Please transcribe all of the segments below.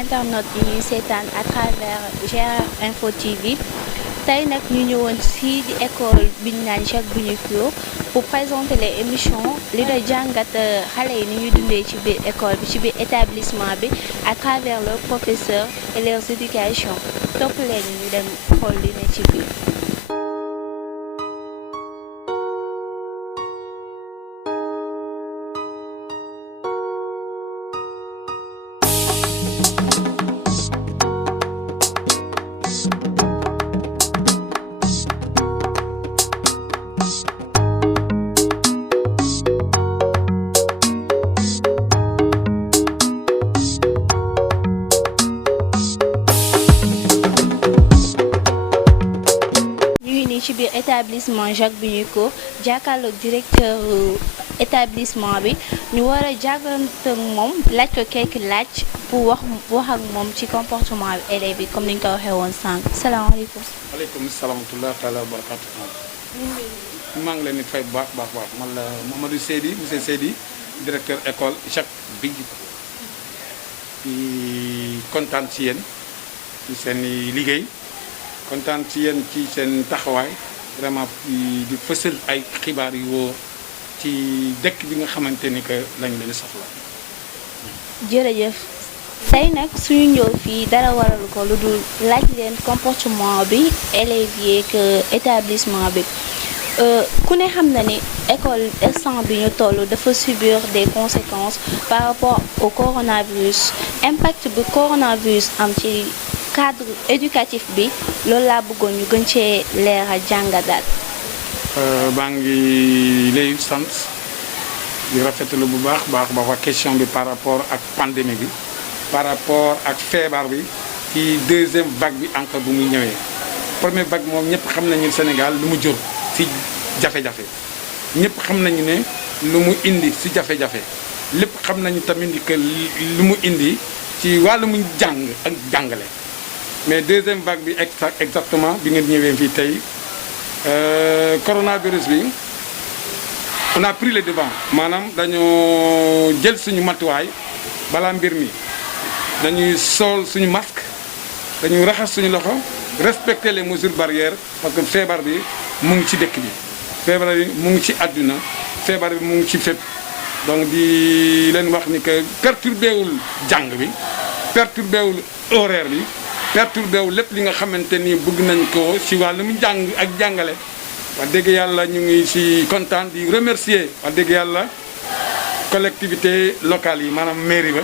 internautes yi ñuy seetaan à travers GR Info TV tey nag ñu ñëwoon fii di école bi ñu naan Jacques Bunico pour présenter les émissions li da jàngat xale yi ni ñuy dundee ci biir école bi ci biir établissement bi à travers leurs professeurs et leurs éducations topp leen ñu dem xool li ne ci biir. ci biir établissement Jacques Bunico jàkkaarloog directeur établissement bi ñu war a jàggante moom laaj ko quelques laaj pour wax ak moom ci comportement bi élèves yi comme ni ñu ko waxee woon sànq salaamaaleykum. waaleykum salaam wa rahmatulah taala wa barakaatu. maa ngi leen di fay bu baax man la Mamadou Seydi monsieur Seydi directeur école Jacques Bunico di kontaan ci yéen ci seen liggéey. kontaan ci yéen ci seen taxawaay vraiment di fësal ay xibaar yu wóor ci dëkk bi nga xamante ni que lañ leen soxla. jërëjëf tey nag suñu ñëw fii dara waral ko lu dul laaj leen comportement bi élèves yeeg établissement bi ku ne xam na ni école instant bi ñu toll dafa subir des conséquences par rapport au coronavirus impact bi coronavirus am ci. cadre éducatif bi loolu laa bëggoon ñu gën cee leeral jàngat daal. maa ngi lay sant di rafetlu bu baax wax question bi par rapport ak pandémie bi par rapport ak feebar bi ci deuxième vague bi encore bu muy ñëwee. première vague moom ñëpp xam nañu Sénégal lu mu jur ci jafe-jafe ñëpp xam nañu ne lu mu indi ci jafe-jafe lépp xam nañu tamit ni que lu mu indi ci wàllu mu jàng ak jàngale. mais deuxième vague bi exactement bi ngeen ñëwee fii tey coronavirus bi on a pris le devant maanaam dañoo jël suñu matuwaay balaa mbir mi dañuy sol suñu masque dañuy raxas suñu loxo respecter les mesures barrières parce que feebar bi mu ngi ci dëkk bi feebar bi mu ngi ci àdduna feebar bi mu ngi ci fépp donc di leen wax ni que perturbé wul jàng bi perturbé wul horaire bi perturbé wu lépp li nga xamante ni bëgg nañ ko ci wàllum jàng ak jàngale wax dëgg yàlla ñu ngi ci kontaan di remercier wax dëgg yàlla collectivité locale yi maanaam mairie ba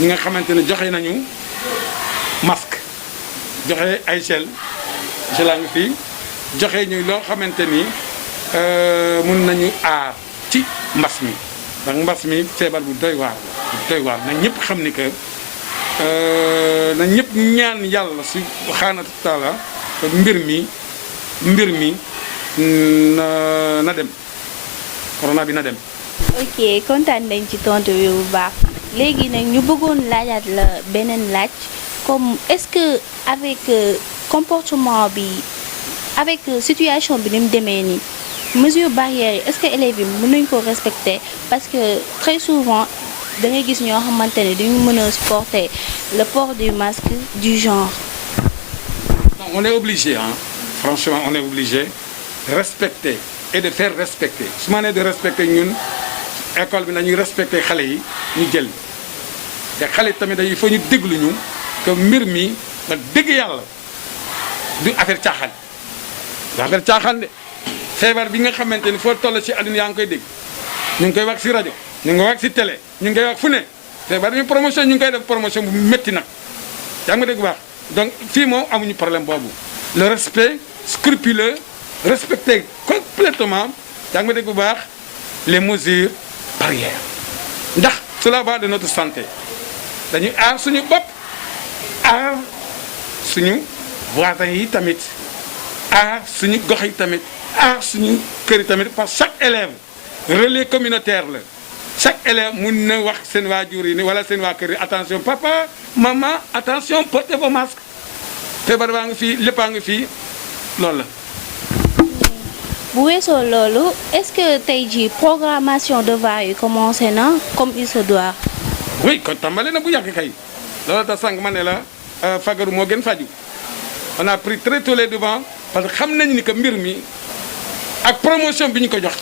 ñi nga xamante ne joxe nañu masque joxe ay gel a ngi fii joxe ñu loo xamante ni mun nañu aar ci mbas mi ndax mbas mi feebar bu doy waar na ñëpp xam ni que na ñëpp ñaan yàlla subhaanahu wa taala mbir mi na dem corona bi na dem. ok kontaan nañ ci tontu bi bu baax léegi nag ñu bëggoon laajaat la beneen laaj comme est-ce que avec comportement bi avec situation bi ni mu demee nii mesures barrières yi est-ce que élèves yi mën nañ ko respecter parce que très souvent. da ngay gis ñoo xamante ne dañu mën a supporter le port du masque du genre. on est obligé franchement on est obligé de respecter et de faire respecter su ma nee de respecter ñun école bi nañuy respecter xale yi ñu jël te xale tamit il faut ñu déglu ñu que mbir mi nga dégg yàlla du affaire caaxaan du affaire caaxaan de feebar bi nga xamante ni foo toll ci àdduna yaa ngi koy dégg ñu ngi koy wax ci rajo. ñu ngi wax ci télé ñu ngi koy wax fu ne te bari ñu promotion ñu ngi koy def promotion bu métti nag yaa ngi dégg bu baax donc fii moom amuñu problème boobu le respect scrupuleux respecter complètement yaa ngi dégg bu baax les mesures barrières ndax cela va de notre santé dañuy aar suñu bopp aar suñu voisins yi tamit aar suñu gox yi tamit aar suñu kër yi tamit parce que chaque élève relais communautaire la. chaque élève mun na wax seen waajur yi ni wala seen waa kër yi attention papa maman attention portez vos masques feebar baa ngi fii léppaa ngi fii loolu la. bu weesoo loolu est-ce que tey jii programmation devoir yi commencé na comme il se doit. oui kon tàmbale na bu yàgg kay loolu tax sànq ma ne la fagaru moo gën faju. On a pris très tôt les devants parce que xam nañ ni que mbir mi ak promotion bi ñu ko jox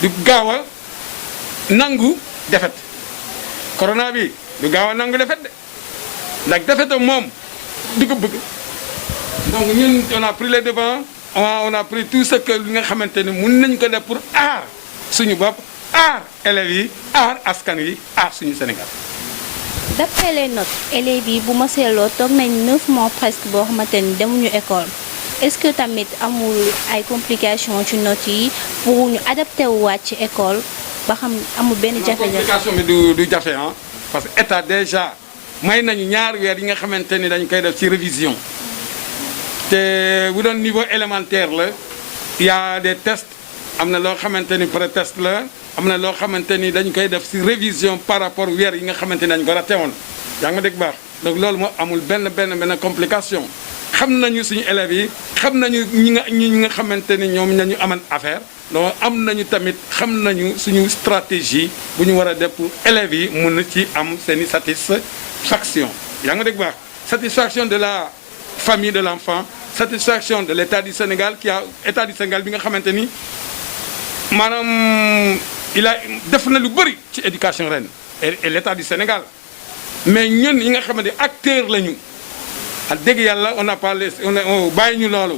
du gaaw a nangu defet corona bi du gaaw a nangu defet de ndax defet moom du ko bëgg donc ñun on a pris les devants on a pris tout ce que li nga xamante ni mun nañ ko def pour aar suñu bopp aar élèves yi aar askan yi aar suñu Sénégal. D'après les notes élèves yi bu ma seetloo toog nañ 9 mois presque boo xamante ni demuñu école est-ce que tamit amul ay complications ci notes yi pour ñu adapté wu waat ci école ba xam amul benn jafe-jafe. complication bi du jafe ah parce que état déjà may nañu ñaari weer yi nga xamante ni dañ koy def ci révision te bu doon niveau élémentaire la il y a des tests am na loo xamante ni pré-test la. am na loo xamante ni dañ koy def ci révision par rapport weer yi nga xamante ni dañ ko raté woon yaa ngi ma dégg baax donc loolu moo amul benn complication xam nañu suñu élèves yi xam nañu ñi nga xamante ni ñoom nañu aman affaire donc am nañu tamit xam nañu suñu stratégie bu ñu war a def pour élèves yi mën na ci am seeni satisfaction yaa ngi ma dégg baax satisfaction de la famille de l'enfant satisfaction de l'état du Sénégal état du Sénégal bi nga xamante ni maanaam def na lu bëri ci éducation ren et l'état du Sénégal mais ñun yi nga xamante ni acteur lañu ak dégg yàlla on n'a pas on bàyyi ñu loolu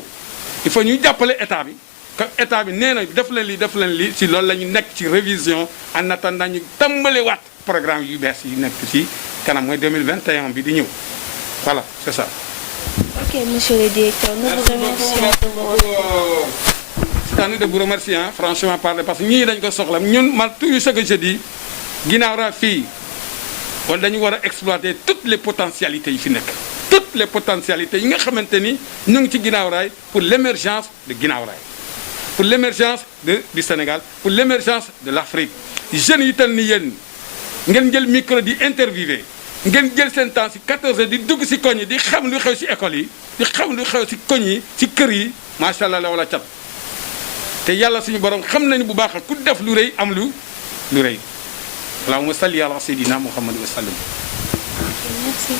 il faut ñu jàppale état bi que état bi nee na def leen lii ci loolu la ñu nekk ci révision en attendant ñu tàmbale waat programme yu bees yi nekk ci kanam mooy 2021 bi di ñëw voilà c'est ça. Ok monsieur le directeur, nous vous remercions c'est à nous de vous remercier franchement parler parce que ñii dañ ko soxla ñun man tout ce que je dis ginnaaw raay fii wala dañu war a exploiter toutes les potentialités yi fi nekk toutes les potentialités yi nga xamante ni ñu ngi ci ginnaaw raay pour l'émergence de ginnaaw raay pour l'émergence du Sénégal pour l'émergence de l'Afrique jeunes yi tal ni yéen ngeen jël micro di interviewé ngeen jël seen temps ci 14 heures di dugg ci koñ yi di xam lu xew ci école yi di xam lu xew ci koñ yi ci kër yi macha allah la wala cat te yàlla suñu borom xam nañu bu baax ku def lu rëy am lu rëy allahumma salli ala sayyidina Muhammad wa sallam. Merci.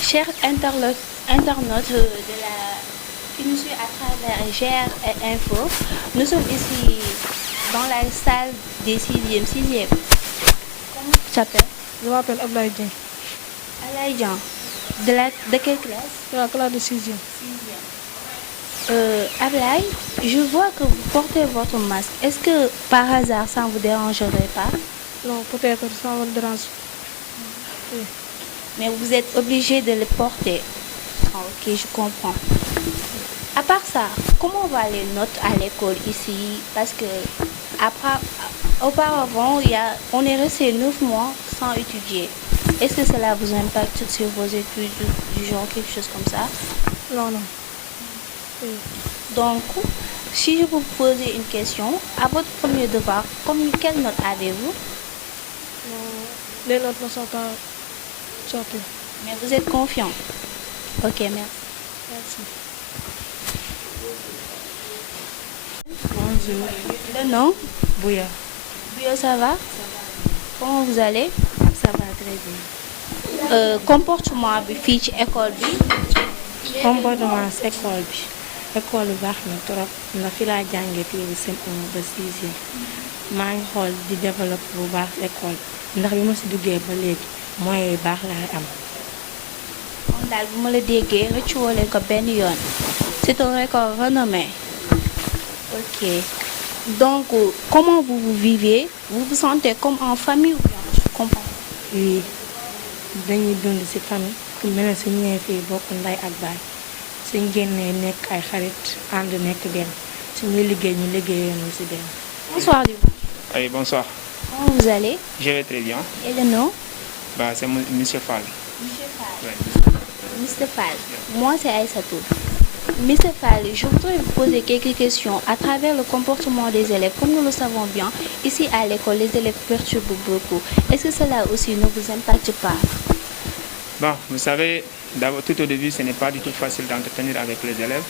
Chers internautes de la qui nous suit à travers GR Info, nous sommes ici dans la salle des 6e. Comment tu t'appelles? Je m'appelle Ablaye Dieng. Ablaye Dieng. De quelle classe? De la classe de 6e. Ablaye, je vois que vous portez votre masque. Est-ce que par hasard ça ne vous dérangerait pas? Non, peut-être ça me dérange. Oui. Mais vous êtes obligé de le porter. Ah, ok, je comprends. À part ça, comment vont les notes à l'école ici? Parce que auparavant, on est resté 9 mois sans étudier. Est-ce que cela vous impacte sur vos études du genre quelque chose comme ça? Non. Oui. Donc, si je peux vous poser une question, à votre premier devoir, quelle note avez-vous? Les notes ne sont pas sorties. Mais vous êtes confiant? Ok, merci. Merci. Bonjour. Le nom? Bouya. Bouya, ça va? Comment vous allez? Ça va très bien. Comportement bi fii ci école bi. Comportement ci école bi. École bi baax na trop ndax fi laa jàngee fii ba CM1 ba 6e. maa ngi xool di développer bu baax école ndax bi ma ci duggee ba léegi moyens yu baax laay am. moom daal bu ma la déggee rëccuwoo leen ko benn yoon. C'est un record renommé. Ok. Donc, comment vous vivez? Vous vous sentez comme en famille ou bien? Je comprends. Oui dañuy dund ci famille ku mel ne suñ ñëwee fii bokk ndey ak baay suñ génnee nekk ay xarit ànd nekk benn suñuy liggéey ñu liggéeyandoo ci benn. Bonsoir du moins. Oui, bonsoir. Comment vous allez? Je vais très bien. Et le nom? C'est Monsieur Fall. Monsieur Fall. Ouais. Mr. Fall. Moi, c'est Aïssatou. Mr. Fall, je voudrais vous poser quelques questions à travers le comportement des élèves. Comme nous le savons bien, ici à l'école, les élèves perturbent beaucoup. Est-ce que cela aussi ne vous impacte pas? Bon, vous savez, tout au début, ce n'est pas du tout facile d'entretenir avec les élèves.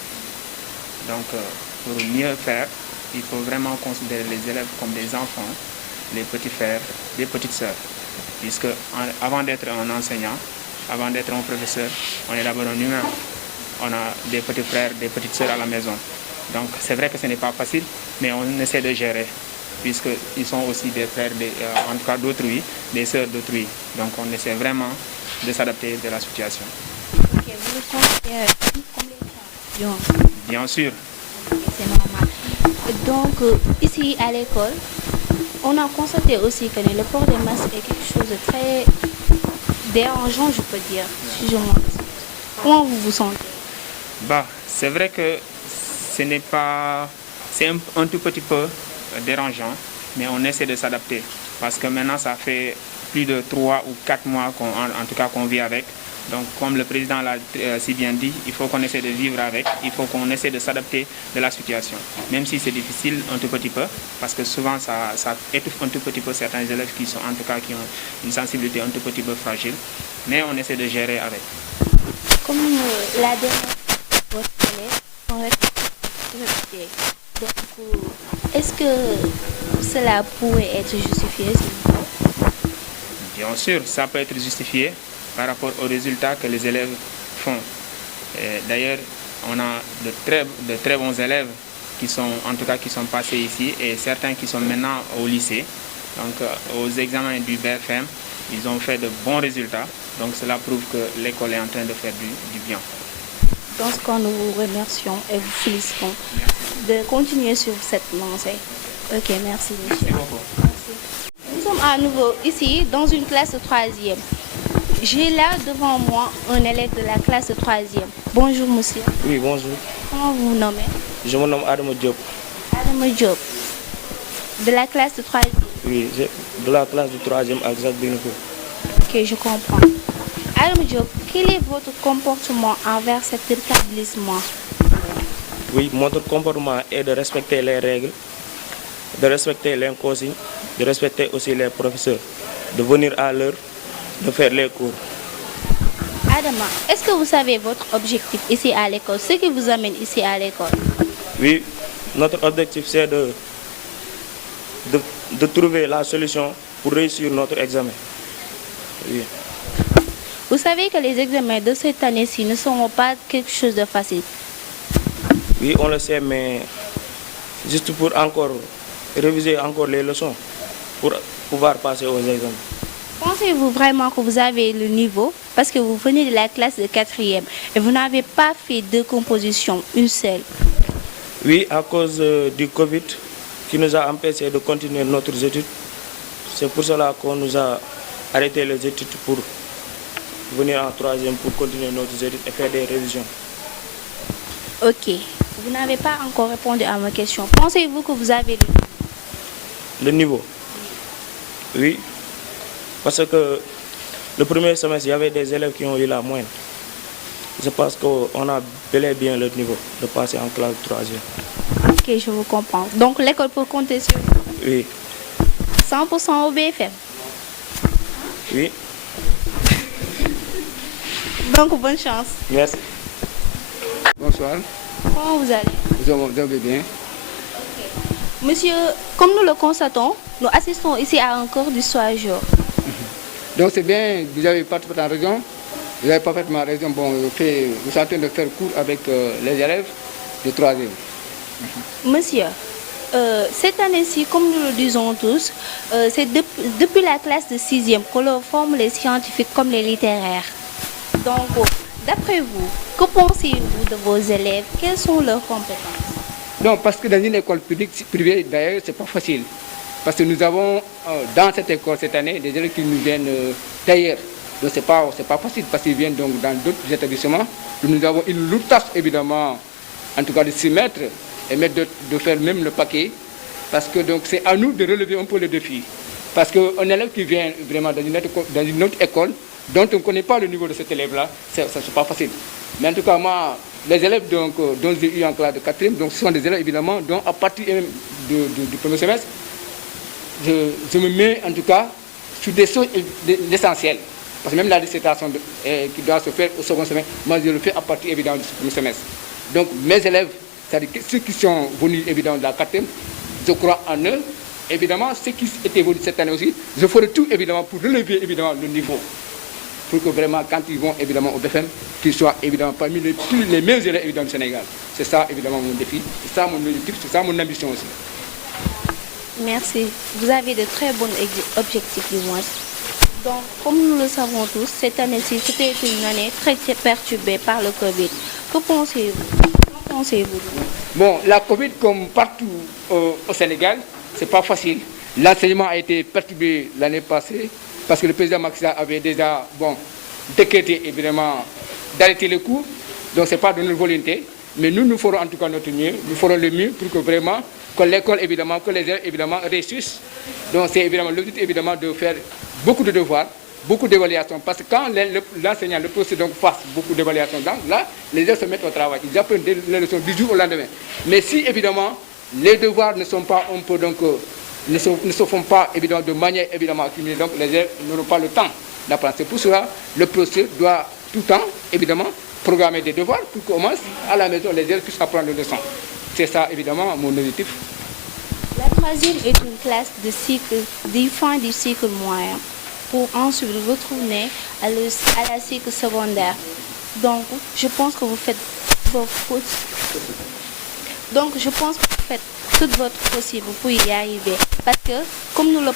Donc, pour mieux faire, il faut vraiment considérer les élèves comme des enfants, les petits frères, des petites sœurs. Puisque avant d'être un enseignant, avant d'être un professeur, on est d'abord un humain. On a des petits frères, des petites sœurs à la maison. Donc c'est vrai que ce n'est pas facile, mais on essaie de gérer, puisqu'ils sont aussi des frères, en tout cas d'autrui, des sœurs d'autrui. Donc on essaie vraiment de s'adapter de la situation. Ok, vous le considérez comme les champions. Bien sûr. C'est normal. Donc, ici à l'école, on a constaté aussi que le port des masques est quelque chose de très dérangeant, je peux dire, si je m'en explique. Comment vous vous sentez? Bah, c'est vrai que ce n'est pas... C'est un tout petit peu dérangeant, mais on essaie de s'adapter. Parce que maintenant, ça fait plus de 3 ou 4 mois qu'on vit avec. Donc, comme le président l'a si bien dit, il faut qu'on essaie de vivre avec, il faut qu'on essaie de s'adapter de la situation. Même si c'est difficile un tout petit peu, parce que souvent ça étouffe un tout petit peu certains élèves qui sont, en tout cas, qui ont une sensibilité un tout petit peu fragile. Mais on essaie de gérer avec. Comme la dernière votre élève sont respectés. Donc, est-ce que cela pourrait être justifié, s'il vous plaît? Bien sûr, ça peut être justifié par rapport aux résultats que les élèves font. D'ailleurs, on a de très bons élèves qui sont, en tout cas, qui sont passés ici et certains qui sont maintenant au lycée. Donc, aux examens du BFM, ils ont fait de bons résultats. Donc, cela prouve que l'école est en train de faire du bien. Dans ce cas, nous vous remercions et vous félicitons de continuer sur cette lancée. Ok, merci, monsieur. Merci beaucoup. Merci. Nous sommes à nouveau ici dans une classe de 3e. J'ai là devant moi un élève de la classe de 3e. Bonjour, monsieur. Oui, bonjour. Comment vous vous nommez? Je me nomme Adamo Diop. Adamo Diop. De la classe de 3e. Oui, de la classe de 3e à Jacques Binico. Ok, je comprends. Adamo Diop, quel est votre comportement envers cet établissement? Oui, notre comportement est de respecter les règles, de respecter les consignes, de respecter aussi les professeurs, de venir à l'heure, de faire les cours. Adama, est-ce que vous savez votre objectif ici à l'école, ce qui vous amène ici à l'école? Oui, notre objectif c'est de trouver la solution pour réussir notre examen. Oui. Vous savez que les examens de cette année-ci ne seront pas quelque chose de facile. Oui, on le sait, mais juste pour encore réviser encore les leçons, pour pouvoir passer aux examens. Pensez-vous vraiment que vous avez le niveau parce que vous venez de la classe de 4e et vous n'avez pas fait 2 compositions, une seule? Oui, à cause du Covid qui nous a empêché de continuer notre études. C'est pour cela qu'on nous a arrêté les études pour venir en 3e pour continuer nos études et faire des révisions. Ok, vous n'avez pas encore répondu à ma question. Pensez-vous que vous avez le niveau? Oui, parce que le premier semestre, il y avait des élèves qui ont eu la moyenne. Je pense qu'on a bel et bien le niveau de passer en classe 3e. Ok, je vous comprends. Donc l'école peut compter sur vous? Oui. 100% au BFM? Oui. Donc bonne chance. Merci. Bonsoir. Comment vous allez? Vous allez bien? Monsieur, comme nous le constatons, nous assistons ici à un cours d'histoire géo. Donc c'est bien, vous avez parfaitement raison. Vous avez parfaitement raison. Bon, vous êtes en train de faire cours avec les élèves de 3e. Monsieur, cette année-ci, comme nous le disons tous, c'est depuis la classe de 6e que l'on forme les scientifiques comme les littéraires. Donc, d'après vous, que pensez-vous de vos élèves? Quelles sont leurs compétences? Non, parce que dans une école privée, d'ailleurs, c'est pas facile. Parce que nous avons dans cette école cette année des élèves qui nous viennent d'ailleurs. Donc c'est pas facile parce qu'ils viennent donc dans d'autres établissements. Nous avons une lourde tâche évidemment, en tout cas de s'y mettre et de faire même le paquet. Parce que donc c'est à nous de relever un peu le défi. Parce qu'un élève qui vient vraiment dans une autre école, dont on ne connaît pas le niveau de cet élève-là, ça ne c'est pas facile. Mais en tout cas, moi, les élèves donc, dont j'ai eu en classe de 4e, donc ce sont des élèves évidemment dont à partir du premier semestre, je me mets en tout cas sur des choses essentielles. Parce que même la dissertation qui doit se faire au second semestre, moi je le fais à partir évidemment du premier semestre. Donc mes élèves, c'est-à-dire ceux qui sont venus évidemment de la 4e, je crois en eux. Évidemment, ceux qui étaient venus cette année aussi, je ferai tout évidemment pour relever évidemment le niveau. pour que vraiment, quand ils vont évidemment au BFM, qu'ils soient évidemment parmi les meilleurs élèves évidemment du Sénégal. C'est ça évidemment mon défi, c'est ça mon objectif, c'est ça mon ambition aussi. Merci. Vous avez de très bons objectifs du moins. Donc, comme nous le savons tous, cette année-ci, c'était une année très perturbée par le Covid. Que pensez-vous? Qu'en pensez-vous? Bon, la Covid, comme partout au Sénégal, c'est pas facile. L'enseignement a été perturbé l'année passée parce que le président Macky Sall avait déjà décrété évidemment d'arrêter les cours. Donc, ce n'est pas de notre volonté. Mais nous ferons en tout cas notre mieux. Nous ferons le mieux pour que vraiment, que l'école, évidemment, que les élèves, évidemment, réussissent. Donc, c'est évidemment l'objectif, évidemment, de faire beaucoup de devoirs, beaucoup d'évaluations. Parce que quand l'enseignant, le professeur, donc, fasse beaucoup d'évaluations, là, les élèves se mettent au travail. Ils apprennent les leçons du jour au lendemain. Mais si, évidemment, les devoirs ne sont pas un peu, donc, ne se font pas, évidemment, de manière, évidemment, accumulée, donc, les élèves n'auront pas le temps d'apprendre. C'est pour cela le professeur doit tout le temps, évidemment, programmer des devoirs pour qu'au moins, à la maison, les élèves puissent apprendre les leçons. C'est ça, évidemment, mon objectif. La troisième est une classe de fin du cycle moyen pour ensuite retourner à la cycle secondaire. Donc, je pense que vous faites tout votre possible pour y arriver. Parce que, comme nous le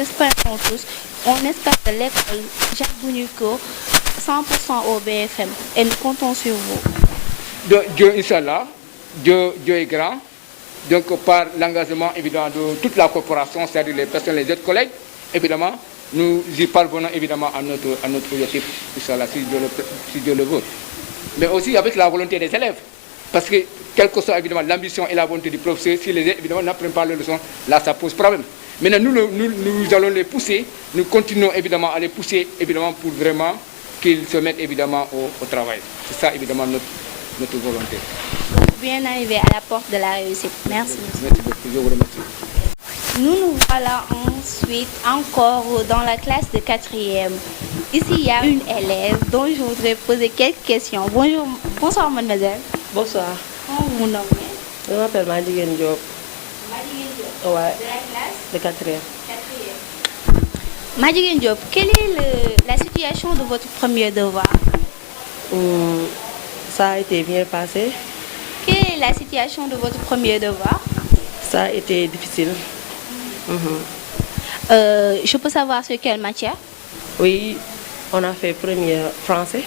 espérons tous, on espère que l'école Jacques Bounyuko 100% au BFM et nous comptons sur vous. Dieu, Inch'Allah, Dieu est grand. Donc, par l'engagement évidemment de toute la corporation, c'est-à-dire les personnes, les autres collègues, évidemment, nous y parvenons évidemment à notre objectif, Inch'Allah, si Dieu le veut. Mais aussi avec la volonté des élèves. Parce que, quelle que soit évidemment l'ambition et la volonté du professeur, si les élèves évidemment n'apprennent pas les leçons, là, ça pose problème. Maintenant, nous allons les pousser, nous continuons évidemment à les pousser, évidemment, pour vraiment qu'ils se mettent évidemment au travail. C'est ça, évidemment, notre volonté. Bien arrivé à la porte de la réussite. Merci. Merci beaucoup, je vous remercie. Nous voilà ensuite encore dans la classe de 4e. Ici, il y a une élève dont je voudrais poser quelques questions. Bonsoir, mademoiselle. Bonsoir. Comment vous vous nommez? Je m'appelle Madjiguène Diop. Madjiguène Diop. Ouais. De la classe De 4e. Madjiguène Diop, quelle est la situation de votre premier devoir? Ça a été bien passé. Quelle est la situation de votre premier devoir? Ça a été difficile. Je peux savoir sur quelle matière? Oui, on a fait premier français.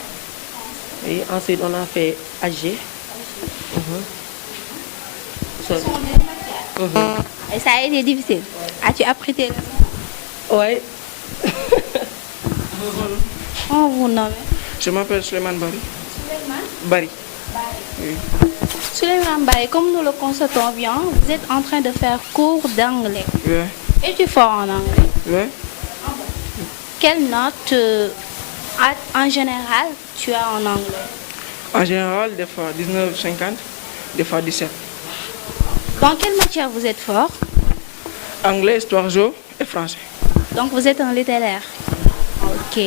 Oui, ensuite on a fait AG. Ce sont des matières. Et ça a été difficile. As-tu appris tes leçons? Oui. Comment vous vous nommez? Je m'appelle Suleiman Bari. Suleiman Bari. Oui. Suleiman Bari, comme nous le constatons bien, vous êtes en train de faire cours d'anglais. Oui. Es-tu fort en anglais? Oui. Quelle note en général tu as en anglais? En général, des fois 19,50, des fois 17. Dans quelle matière vous êtes fort? Anglais, histoire géo et français. Donc vous êtes un littéraire. Ok.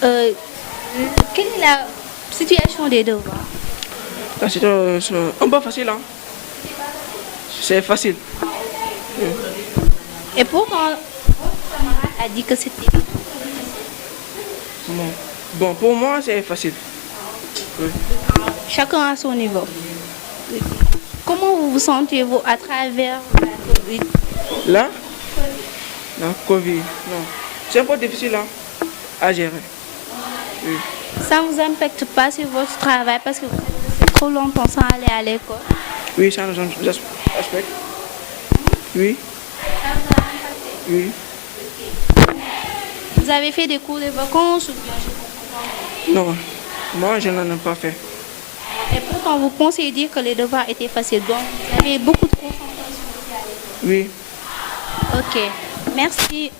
Quelle est la situation des devoirs? La situation un peu facile, hein? C'est facile. Et pourquoi votre camarade a dit que c'était Bon, pour moi, c'est facile. Oui. Chacun à son niveau. Comment vous vous sentez-vous à travers la Covid? Là, la Covid, non. C'est un peu difficile hein, à gérer. Oui. Ça ne vous impacte pas sur votre travail parce que vous êtes resté trop longtemps sans aller à l'école? Oui, ça nous respecte. Oui. Ça vous a impacté? Oui. Vous avez fait des cours de vacances ou bien je comprends pas? Non, moi je n'en ai pas fait. Et pourtant vous pensez dire que les devoirs étaient faciles, donc vous avez beaucoup de concentration aussi à l'école. Oui. Ok, merci.